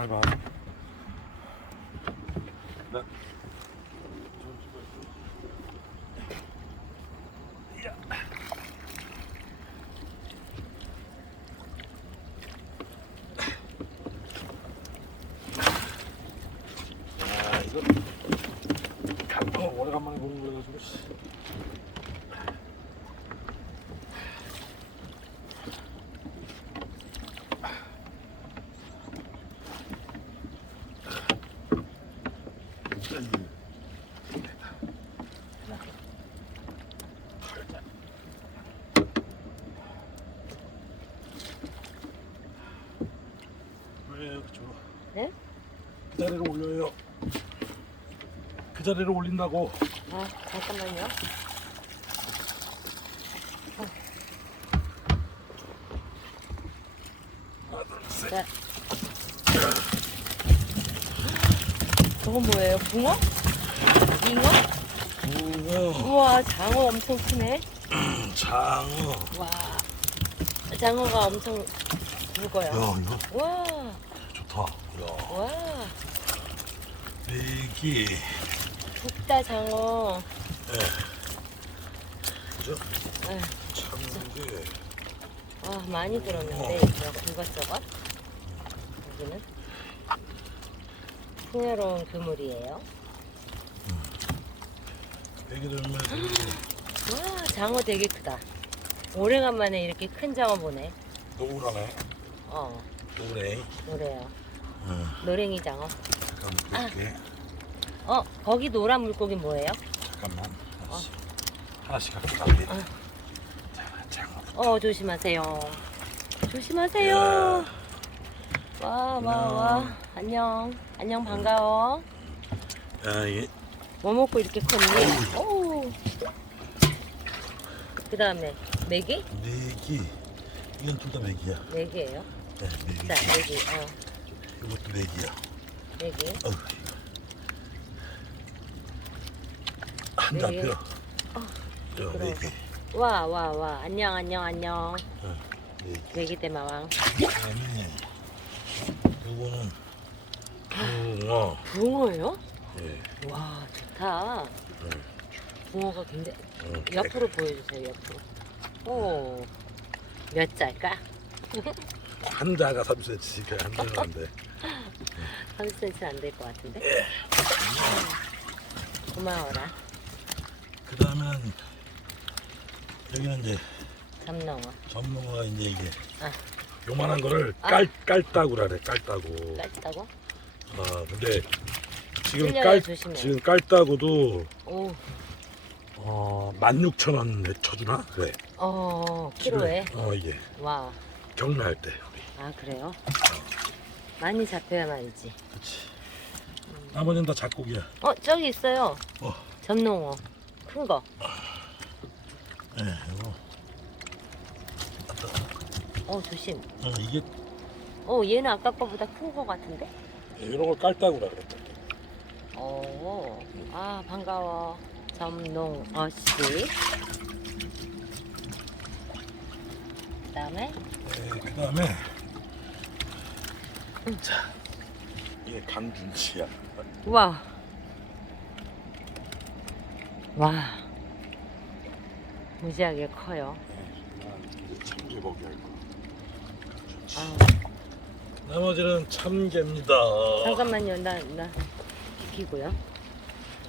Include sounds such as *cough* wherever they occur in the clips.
잘 봐. 나. 야. 야, 이거 오래간만에 보는 거여가지고. 씨. 왜 그쪽으로? 네? 그 자리로 올려요. 그 자리로 올린다고. 아, 잠깐만요. 하나, 둘, 셋. 자. 저건 뭐예요? 붕어? 잉어? 붕어, 우와, 장어 엄청 크네. *clears throat* 장어. 와, 장어가 엄청 야, 굵어요. 이거 와, 좋다. 야, 와, 메기. 굵다 장어. 그죠? 에, 참게. 와, 많이 들었는데 이거 굵었저것. 여기는 풍요로운 그물이에요. 메기를 얼마나 와, 장어 되게 크다. 오래간만에 이렇게 큰 장어 보네. 노우라네. 어, 노래. 노래요. 응. 노랭이 장어. 잠깐만 볼게. 어, 거기 노란 물고기 뭐예요? 잠깐만. 어. 하나씩. 하나씩 갖고 갈게. 어. 자, 장어. 어, 조심하세요. 조심하세요. 와, 와, 와. 안녕. 안녕, 반가워. 야, 이게 뭐 먹고 이렇게 컸니? 오. 그 다음에, 메기? 메기. 이건 둘 다 메기야. 메기예요 네, 메기. 자, 메기. 어, 이것도 메기야. 메기. 어우. 안 메기. 잡혀. 어, 저 미끄러워서. 메기. 와, 와, 와. 안녕, 안녕, 안녕. 어, 메기. 메기 대마왕. 그다음에 요거는 붕어. 붕어요? 예. 와, 좋다. 응. 붕어가 굉장히. 응. 옆으로 보여주세요, 옆으로. 오. 몇 자일까? *laughs* 한 자가 3cm, 한 자가 안 돼. *laughs* 30cm 안 될 것 같은데? 예. 고마워라. 그 다음에는 여기는 이제 잡농어. 전문어가 이제 이게 아. 요만한 거를 아. 깔 깔따구라 그래 깔따구. 깔다고? 아 근데 지금 깔 조심해. 지금 깔따구도 오, 어 16,000원 쳐주나 그래. 어, 키로에? 어 이게 와. 경매할 때 우리. 아, 그래요? 많이 잡혀야 말이지. 그렇지. 나머지는 다 작곡이야. 어, 저기 있어요. 어. 점농어. 큰 거. 예, 이거. 어, 조심. 어, 이게 어, 얘는 아까 거보다 큰 거 같은데? 이런 걸 깔따구라 그래. 어, 아, 반가워. 점농 어 씨. 그 다음에, 네, 그 다음에 자 이게 강준치야. 우와. 와. 무지하게 커요. 참개복이 할 거. 아, 나머지는 참개입니다. 잠깐만요. 나, 나, 비키고요.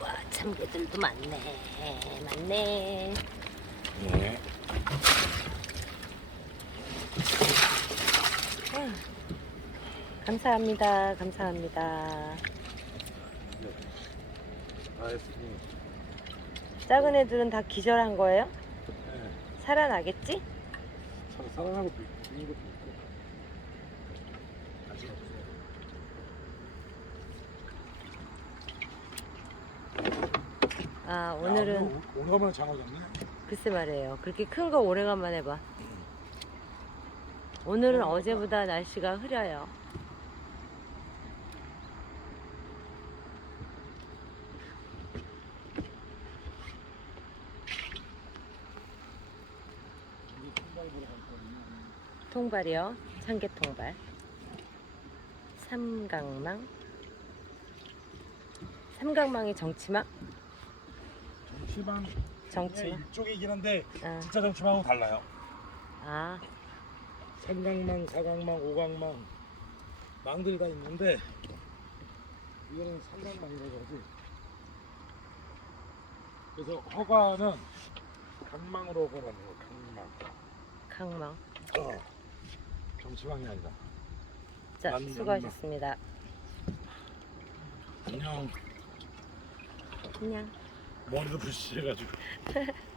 와, 참개들도 많네. 많네. 네. 아, 감사합니다. 감사합니다. 알겠습니다. 작은 애들은 다 기절한 거예요? 네. 살아나겠지? 살- 살아나고 죽는 것도. 아, 야, 오늘은 오늘 오래간만에 장어 잡네. 글쎄 말이에요. 그렇게 큰 거 오래간만에 봐. 오늘은 어제보다 날씨가 흐려요. 통발이요. 참깨 통발. 삼각망. 삼각망이 정치망? 정치망 정치망. 이쪽이긴 한데 아, 진짜 정치망하고 달라요. 아, 삼각망, 사각망, 오각망 망들이 다 있는데 이거는 삼각망이라고 하지. 그래서 허가는 강망으로 허가하는 거 강망. 강망. 어. 정치망이 아니 라. 자, 난- 수고하셨습니다. 안녕. 그냥. 머리도 부시해가지고. *laughs*